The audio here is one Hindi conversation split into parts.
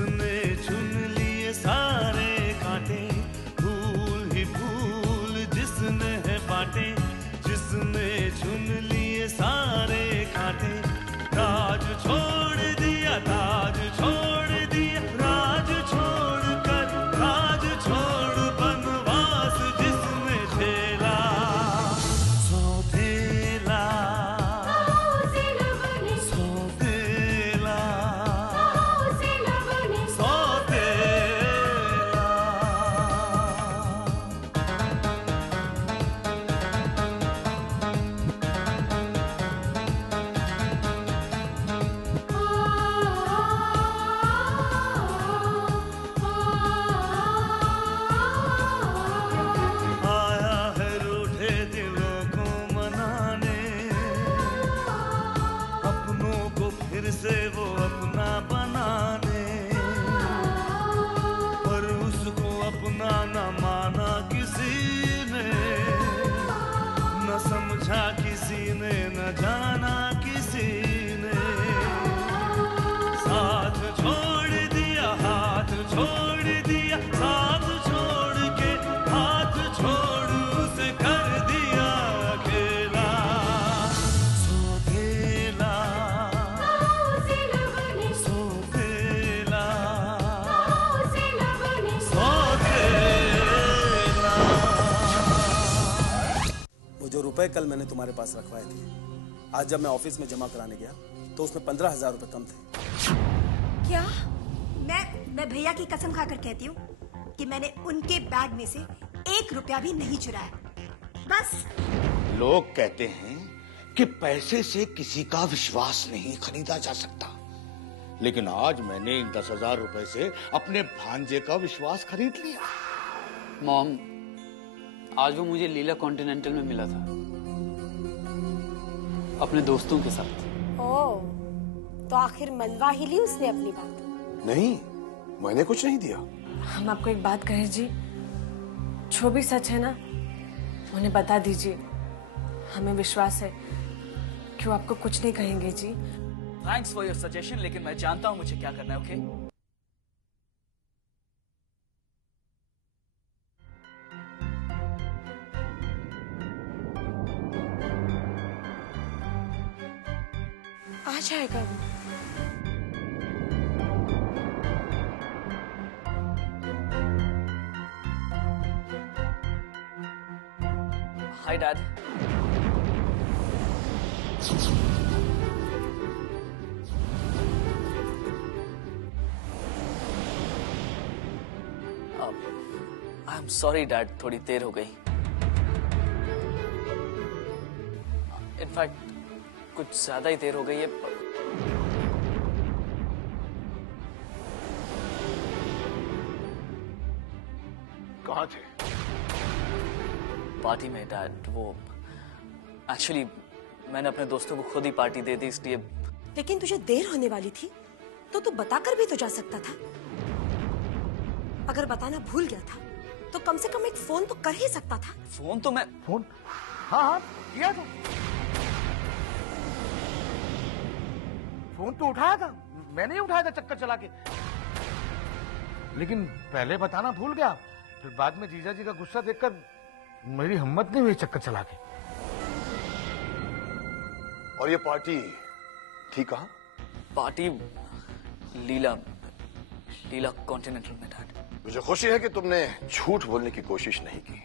जिसने चुन लिए सारे कांटे, फूल ही फूल जिसने है बांटे, जिसने चुन लिए सारे कांटे, राज छोड़ दिया, ताज छोड़ दिया, राज छोड़ कर राज छोड़ बनवास जिसने झेला, सौतेला सौतेला सौतेला। आया है रूठे दिलों को मनाने, अपनों को फिर से वो अपना बनाने, पर उसको अपना न माना किसी ने, न समझा किसी ने, न जाना किसी ने, साथ छोड़ दिया, हाथ छोड़ दिया, साथ छोड़ के हाथ छोड़ उसे कर दिया अकेला, सौतेला सौतेला सौतेला। वो जो रुपए कल मैंने तुम्हारे पास रखवाए थे, आज जब मैं ऑफिस में जमा कराने गया तो उसमें 15,000 रुपए कम थे। क्या? मैं भैया की कसम खाकर कहती हूँ कि मैंने उनके बैग में से 1 रुपया भी नहीं चुराया। बस। लोग कहते हैं कि पैसे से किसी का विश्वास नहीं खरीदा जा सकता, लेकिन आज मैंने इन 10,000 रुपए से अपने भांजे का विश्वास खरीद लिया। मॉम, आज वो मुझे लीला कॉन्टिनेंटल में मिला था, अपने दोस्तों के साथ। ओह, तो आखिर मनवा ही ली उसने अपनी बात? नहीं, मैंने कुछ नहीं दिया। हम आपको एक बात कहें जी, जो भी सच है ना उन्हें बता दीजिए, हमें विश्वास है कि वो आपको कुछ नहीं कहेंगे जी। थैंक्स फॉर योर सजेशन, लेकिन मैं जानता हूँ मुझे क्या करना है। ओके? आ जाएगा वो। Hi dad. I am sorry dad, थोड़ी देर हो गई। इनफैक्ट कुछ ज्यादा ही देर हो गई है। कहाँ थे? पार्टी में डैड। वो एक्चुअली मैंने अपने दोस्तों को खुद ही पार्टी दे दी, इसलिए। लेकिन तुझे देर होने वाली थी तो तू बताकर भी तो जा सकता था। अगर बताना भूल गया था तो कम से कम एक फोन तो कर ही सकता था। फोन तो मैं फोन? हाँ किया था। फोन तो उठाया था, मैंने ही उठाया था चक्कर चला के, लेकिन पहले बताना भूल गया। फिर बाद में जीजा जी का गुस्सा देखकर मेरी हिम्मत नहीं हुई चक्कर चला के। और ये पार्टी थी कहाँ? पार्टी लीला कॉन्टिनेंटल में डैड। मुझे खुशी है कि तुमने झूठ बोलने की कोशिश नहीं की।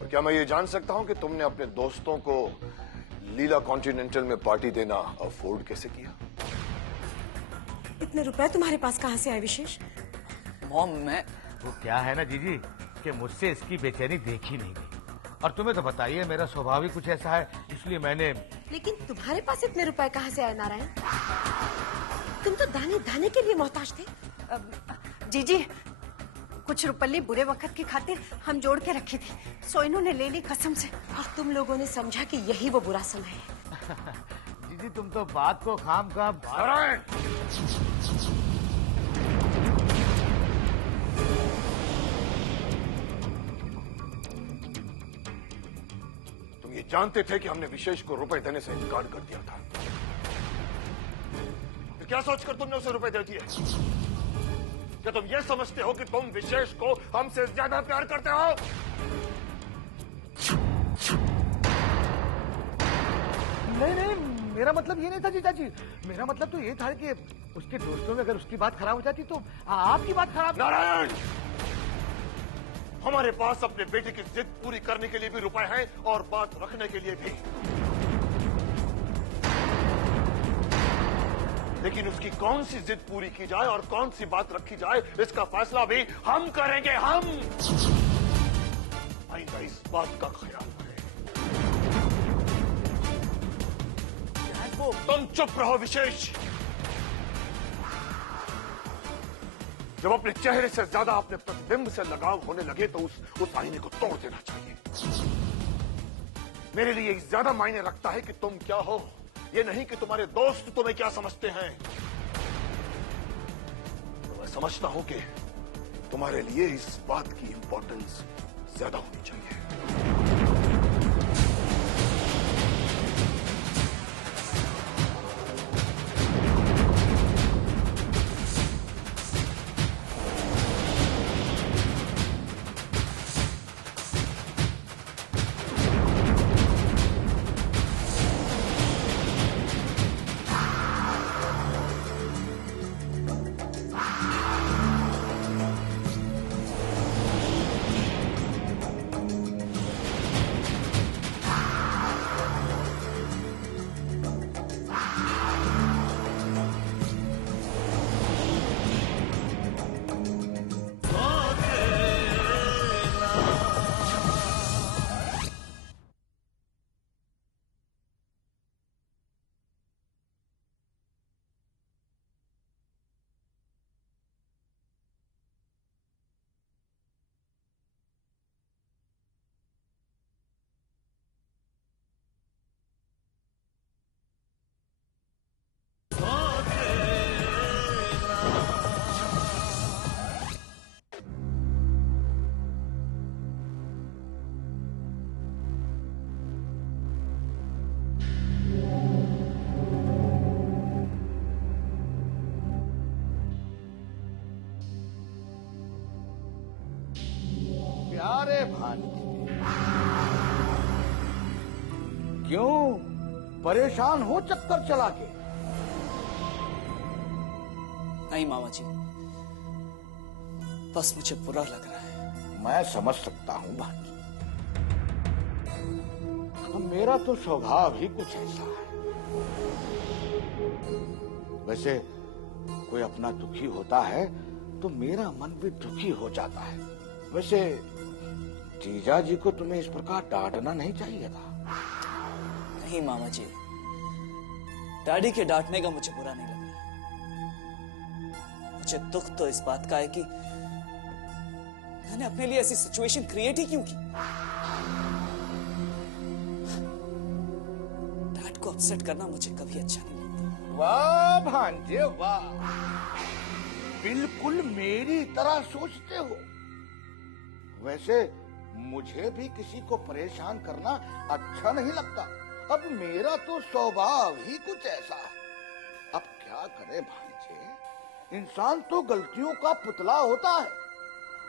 और क्या मैं ये जान सकता हूँ कि तुमने अपने दोस्तों को लीला कॉन्टिनेंटल में पार्टी देना अफोर्ड कैसे किया? इतने रुपए तुम्हारे पास कहाँ से आए विशेष? मॉम, मैं वो क्या है ना जीजी कि मुझसे इसकी बेचैनी देखी नहीं गई, और तुम्हें तो बताइए मेरा स्वभाव ही कुछ ऐसा है, इसलिए मैंने। लेकिन तुम्हारे पास इतने रुपए कहाँ से आए नारायण? तुम तो दाने दाने के लिए मोहताज थे। जीजी, कुछ रुपल्ली बुरे वक्त की खातिर हम जोड़ के रखी थी, सो इन्होंने ले ली कसम से। और तुम लोगों ने समझा कि यही वो बुरा समय है। जीजी तुम तो बात को खाम खा। तुम ये जानते थे कि हमने विशेष को रुपए देने से इनकार कर दिया था, फिर क्या सोचकर तुमने उसे रुपए दे दिए? क्या तुम ये समझते हो कि तुम विशेष को हमसे ज्यादा प्यार करते हो? नहीं नहीं, मेरा मतलब ये नहीं था जीजा जी। मेरा मतलब तो ये था कि उसके दोस्तों में अगर उसकी बात खराब हो जाती तो आपकी बात खराब। नारायण, हमारे पास अपने बेटे की जिद पूरी करने के लिए भी रुपए हैं और बात रखने के लिए भी। लेकिन उसकी कौन सी जिद पूरी की जाए और कौन सी बात रखी जाए, इसका फैसला भी हम करेंगे। हम आइंदा इस बात का ख्याल करें। तुम चुप रहो विशेष। जब अपने चेहरे से ज्यादा अपने प्रतिबिंब से लगाव होने लगे तो उस आईने को तोड़ देना चाहिए। मेरे लिए ज्यादा मायने रखता है कि तुम क्या हो, ये नहीं कि तुम्हारे दोस्त तुम्हें क्या समझते हैं। तो मैं समझता हूं कि तुम्हारे लिए इस बात की इंपॉर्टेंस ज्यादा होनी चाहिए। प्यारे भांजे, क्यों परेशान हो चक्कर चला के? नहीं मामा जी, बस मुझे बुरा लग रहा है। मैं समझ सकता हूं भांजे, मेरा तो स्वभाव ही कुछ ऐसा है। वैसे कोई अपना दुखी होता है तो मेरा मन भी दुखी हो जाता है। वैसे जीजा जी को तुम्हें इस प्रकार डांटना नहीं चाहिए था। नहीं मामा जी, डैडी के डांटने का मुझे बुरा नहीं लग रहा। मुझे दुख तो इस बात का है कि मैंने अपने लिए ऐसी सिचुएशन क्रिएट ही क्यों की। डैड को अपसेट करना मुझे कभी अच्छा नहीं लगता। वाह भांजे वाह, बिल्कुल मेरी तरह सोचते हो। वैसे मुझे भी किसी को परेशान करना अच्छा नहीं लगता। अब मेरा तो स्वभाव ही कुछ ऐसा है। अब क्या करे भांजे, इंसान तो गलतियों का पुतला होता है।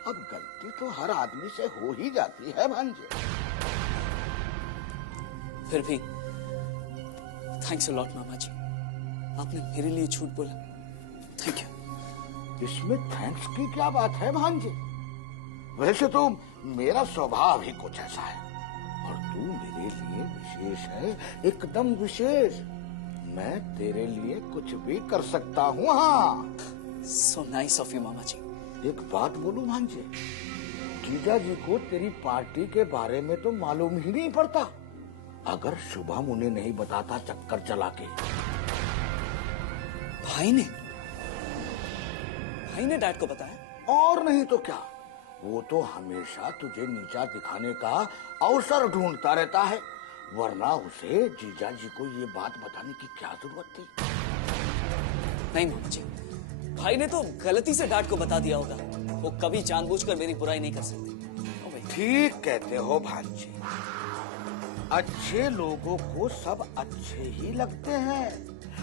अब गलती तो हर आदमी से हो ही जाती है भांजे। फिर भी थैंक्स अ लॉट मामा जी, आपने मेरे लिए झूठ बोला। Thank you. इसमें थैंक्स की क्या बात है भांजे? वैसे तो मेरा स्वभाव ही कुछ ऐसा है और तू मेरे लिए विशेष है, एकदम विशेष। मैं तेरे लिए कुछ भी कर सकता हूँ। हाँ, सो नाइस ऑफ यू मामा जी। एक बात बोलूं भांजे, जीजा जी को तेरी पार्टी के बारे में तो मालूम ही नहीं पड़ता। अगर शुभम उन्हें नहीं बताता चक्कर चला के। भाई ने डैड को बताया? और नहीं तो क्या, वो तो हमेशा तुझे नीचा दिखाने का अवसर ढूंढता रहता है, वरना उसे जीजा जी को ये बात बताने की क्या जरूरत थी? नहीं मामा जी, भाई ने तो गलती से डैड को बता दिया होगा। वो कभी जानबूझकर मेरी बुराई नहीं कर सकते। ठीक कहते हो भांजे, अच्छे लोगों को सब अच्छे ही लगते हैं।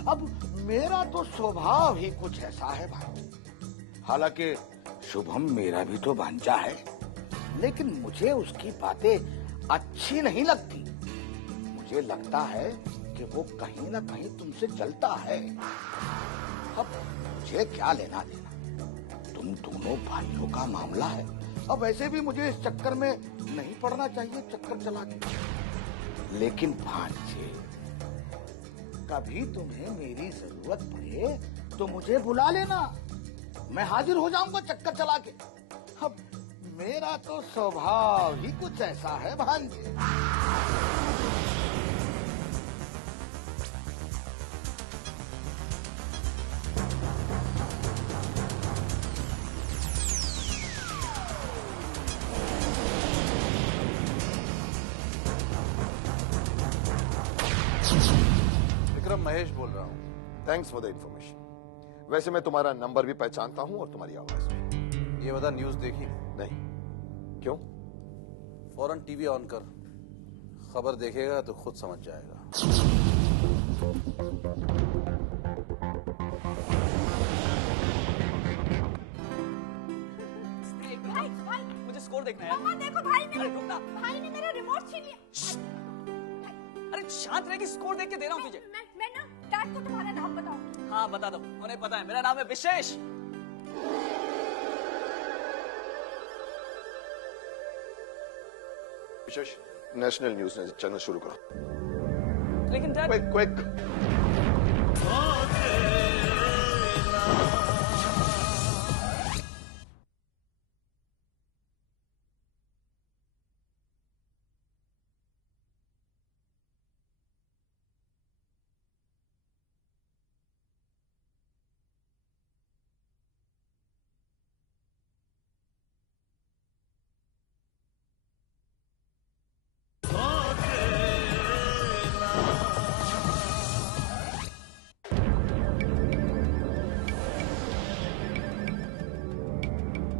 अब मेरा तो स्वभाव ही कुछ ऐसा है भाई। हालांकि शुभम मेरा भी तो भांजा है, लेकिन मुझे उसकी बातें अच्छी नहीं लगती। मुझे लगता है कि वो कहीं ना कहीं तुमसे जलता है। अब मुझे क्या लेना देना, तुम दोनों भाइयों का मामला है। अब वैसे भी मुझे इस चक्कर में नहीं पड़ना चाहिए, चक्कर चला के। लेकिन भांजे, कभी तुम्हें मेरी जरूरत पड़े तो मुझे बुला लेना, मैं हाजिर हो जाऊंगा चक्कर चला के। अब मेरा तो स्वभाव ही कुछ ऐसा है भांजे। विक्रम महेश बोल रहा हूँ। Thanks for the information. वैसे मैं तुम्हारा नंबर भी पहचानता हूँ और तुम्हारी आवाज भी। ये बता, न्यूज़ देखी? नहीं, क्यों? फौरन टीवी ऑन कर, खबर देखेगा तो खुद समझ जाएगा। मुझे स्कोर देखना है। मम्मा देखो, भाई ने अरे रुक ना। भाई ने मेरा रिमोट छीन लिया। अरे शांत रह के स्कोर देख के दे रहा हूँ तुझे। मैं ना डैड को तुम्हारा नाम बताऊं। हाँ बता दो, उन्हें पता है मेरा नाम है विशेष। विशेष, नेशनल न्यूज चैनल शुरू करो। लेकिन डैड, क्विक क्विक।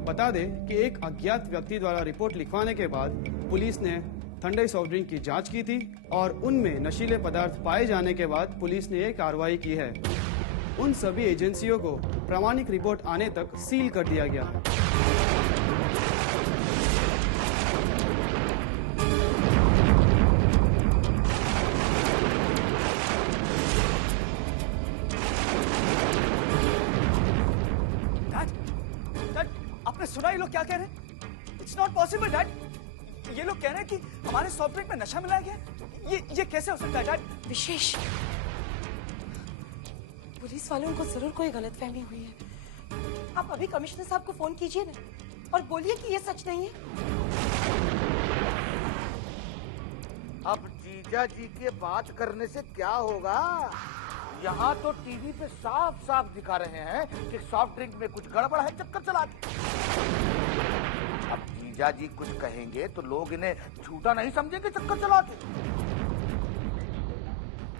बता दें कि एक अज्ञात व्यक्ति द्वारा रिपोर्ट लिखवाने के बाद पुलिस ने ठंडे सॉफ्ट ड्रिंक की जांच की थी और उनमें नशीले पदार्थ पाए जाने के बाद पुलिस ने ये कार्रवाई की है। उन सभी एजेंसियों को प्रामाणिक रिपोर्ट आने तक सील कर दिया गया है। आपने सुना ये लोग क्या कह रहे हैं? It's not possible dad. ये लोग कह रहे हैं कि हमारे सॉफ्ट ड्रिंक में नशा मिलाया गया। ये कैसे हो सकता है डैड? विशेष, पुलिस वालों को जरूर कोई गलतफहमी हुई है। आप अभी कमिश्नर साहब को फोन कीजिए ना और बोलिए कि ये सच नहीं है। अब जीजा जी के बात करने से क्या होगा? यहाँ तो टीवी पे साफ साफ दिखा रहे हैं कि सॉफ्ट ड्रिंक में कुछ गड़बड़ है, चक्कर चलाते। अब जीजा जी कुछ कहेंगे तो लोग इन्हें झूठा नहीं समझेंगे, चक्कर चलाते।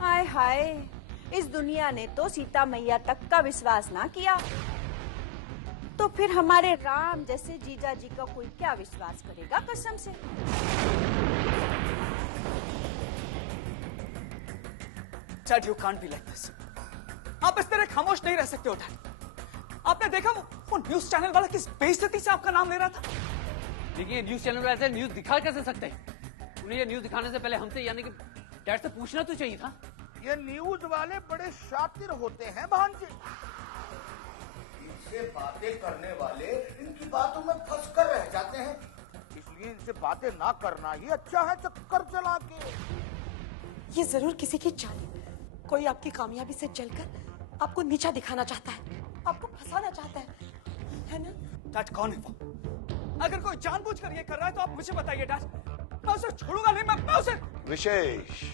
हाय हाय, इस दुनिया ने तो सीता मैया तक का विश्वास ना किया, तो फिर हमारे राम जैसे जीजा जी का कोई क्या विश्वास करेगा कसम से। Dad, you can't be like this. आप इस तरह खामोश नहीं रह सकते हो डैड। आपने देखा वो न्यूज चैनल वाला किस बेइज्जती से आपका नाम ले रहा था। देखिए, न्यूज चैनल वाले ऐसे न्यूज दिखा कैसे सकते हैं? उन्हें ये न्यूज दिखाने से पहले हमसे यानी कि डैड से पूछना तो चाहिए था। ये न्यूज वाले बड़े शातिर होते हैं भांजे। इनसे बातें करने वाले इनकी बातों में फंस कर रह जाते हैं, इसलिए इनसे बातें ना करना ही अच्छा है, चक्कर चला के। ये जरूर किसी की चाल है। कोई आपकी कामयाबी से जलकर आपको नीचा दिखाना चाहता है, आपको फंसाना चाहता है ना? डैड, कौन है वो? अगर कोई जानबूझकर ये कर रहा है तो आप मुझे बताइए डैड। मैं उसे छोड़ूंगा नहीं, मैं उसे। विशेष,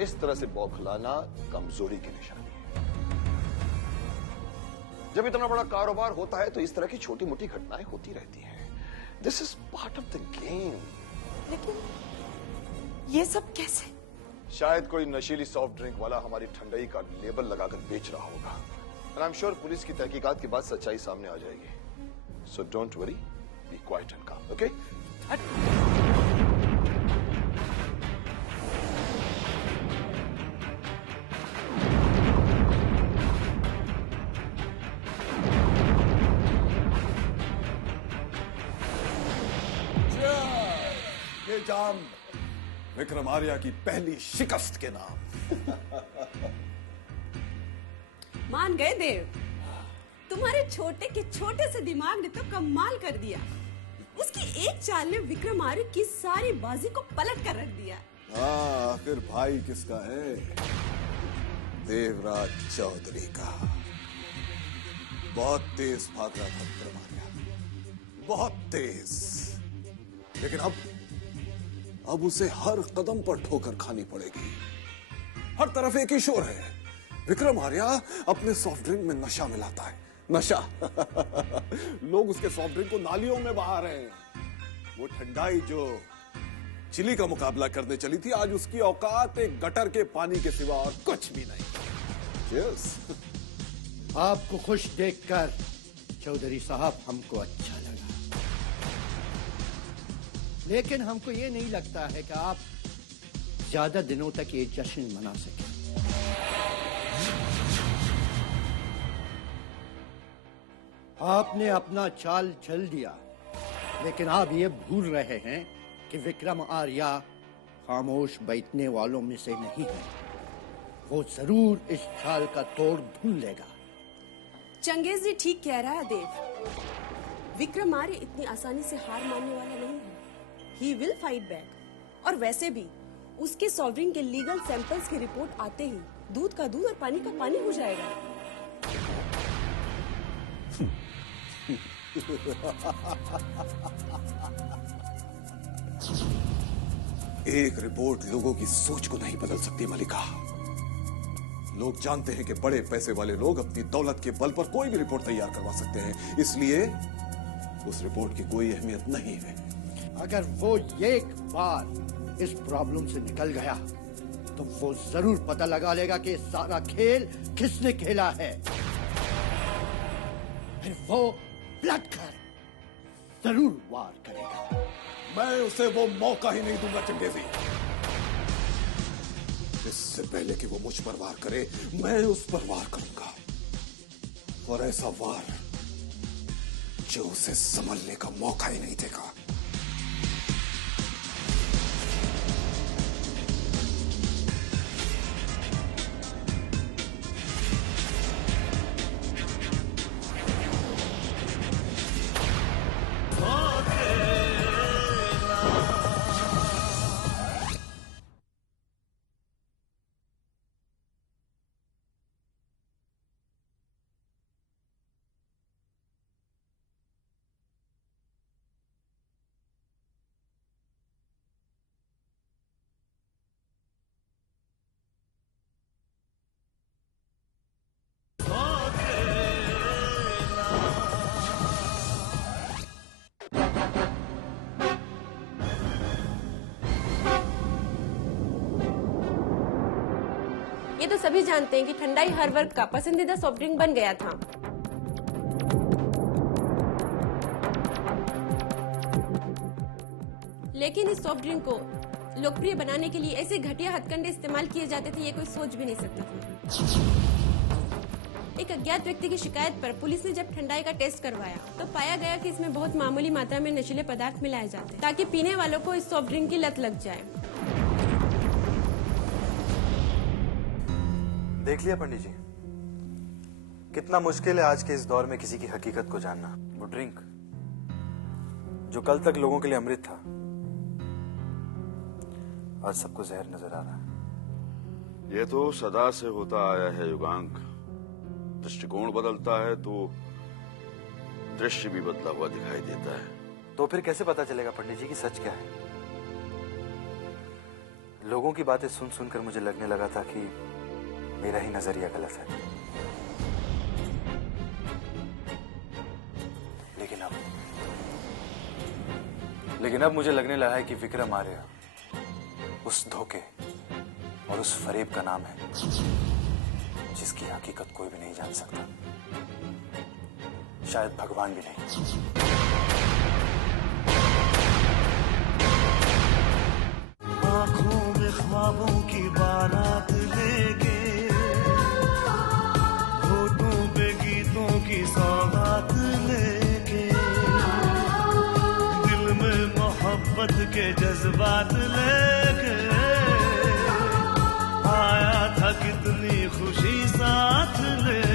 इस तरह से बौखलाना कमजोरी की निशानी है। जब इतना बड़ा कारोबार होता है तो इस तरह की छोटी मोटी घटनाएं होती रहती हैं। This is part of the game. लेकिन ये सब कैसे? शायद कोई नशीली सॉफ्ट ड्रिंक वाला हमारी ठंडाई का लेबल लगाकर बेच रहा होगा। And I am sure police की तहकीकात के बाद सच्चाई सामने आ जाएगी। So don't worry, be quiet and calm, okay? जाम विक्रम आर्या की पहली शिकस्त के नाम। मान गए देव, तुम्हारे छोटे के छोटे से दिमाग ने तो कमाल कर दिया। उसकी एक चाल ने विक्रम आर्य की सारी बाजी को पलट कर रख दिया। हाँ, आखिर भाई किसका है? देवराज चौधरी का। बहुत तेज भाग रहा था विक्रम आर्या, बहुत तेज, लेकिन अब उसे हर कदम पर ठोकर खानी पड़ेगी। हर तरफ एक ही शोर है, विक्रम आर्या अपने सॉफ्ट ड्रिंक में नशा मिलाता है। नशा लोग उसके सॉफ्ट ड्रिंक को नालियों में बहा रहे हैं। वो ठंडाई जो चिली का मुकाबला करने चली थी, आज उसकी औकात एक गटर के पानी के सिवा और कुछ भी नहीं। Cheers. आपको खुश देखकर चौधरी साहब हमको अच्छा लगा, लेकिन हमको ये नहीं लगता है कि आप ज्यादा दिनों तक ये जश्न मना सकें। आपने अपना चाल चल दिया, लेकिन आप ये भूल रहे हैं कि विक्रम आर्या खामोश बैठने वालों में से नहीं है। वो जरूर इस चाल का तोड़ ढूंढ लेगा। चंगेज जी ठीक कह रहा है देव, विक्रम आर्य इतनी आसानी से हार मानने वाला नहीं है। He will fight back. और वैसे भी उसके सॉफ्ट ड्रिंक के लीगल सैंपल्स की रिपोर्ट आते ही दूध का दूध और पानी का पानी हो जाएगा। एक रिपोर्ट लोगों की सोच को नहीं बदल सकती मलिका। लोग जानते हैं कि बड़े पैसे वाले लोग अपनी दौलत के बल पर कोई भी रिपोर्ट तैयार करवा सकते हैं, इसलिए उस रिपोर्ट की कोई अहमियत नहीं है। अगर वो एक बार इस प्रॉब्लम से निकल गया तो वो जरूर पता लगा लेगा कि सारा खेल किसने खेला है। फिर वो लट कर जरूर वार करेगा। मैं उसे वो मौका ही नहीं दूंगा चंगेजी। इससे पहले कि वो मुझ पर वार करे, मैं उस पर वार करूंगा, और ऐसा वार जो उसे संभलने का मौका ही नहीं देगा। ये तो सभी जानते हैं कि ठंडाई हर वर्ग का पसंदीदा सॉफ्ट ड्रिंक बन गया था। लेकिन इस सॉफ्ट ड्रिंक को लोकप्रिय बनाने के लिए ऐसे घटिया हथकंडे इस्तेमाल किए जाते थे, ये कोई सोच भी नहीं सकता था। एक अज्ञात व्यक्ति की शिकायत पर पुलिस ने जब ठंडाई का टेस्ट करवाया तो पाया गया कि इसमें बहुत मामूली मात्रा में नशीले पदार्थ मिलाए जाते हैं ताकि पीने वालों को इस सॉफ्ट ड्रिंक की लत लग जाए। देख लिया पंडित जी, कितना मुश्किल है आज के इस दौर में किसी की हकीकत को जानना। वो ड्रिंक जो कल तक लोगों के लिए अमृत था, आज सबको जहर नजर आ रहा है। ये तो सदा से होता आया है युगांक। दृष्टिकोण बदलता है तो दृश्य भी बदला हुआ दिखाई देता है। तो फिर कैसे पता चलेगा पंडित जी कि सच क्या है? लोगों की बातें सुन सुनकर मुझे लगने लगा था कि मेरा ही नजरिया गलत है, लेकिन अब मुझे लगने लगा है कि विक्रम आर्या उस धोखे और उस फरेब का नाम है जिसकी हकीकत कोई भी नहीं जान सकता, शायद भगवान भी नहीं। आंखों में ख्वाबों की बारात लेके, होठों पे गीतों की सौगात लेके, दिल में मोहब्बत मोहब्बत के जज्बात लेके आया था कितनी खुशी साथ ले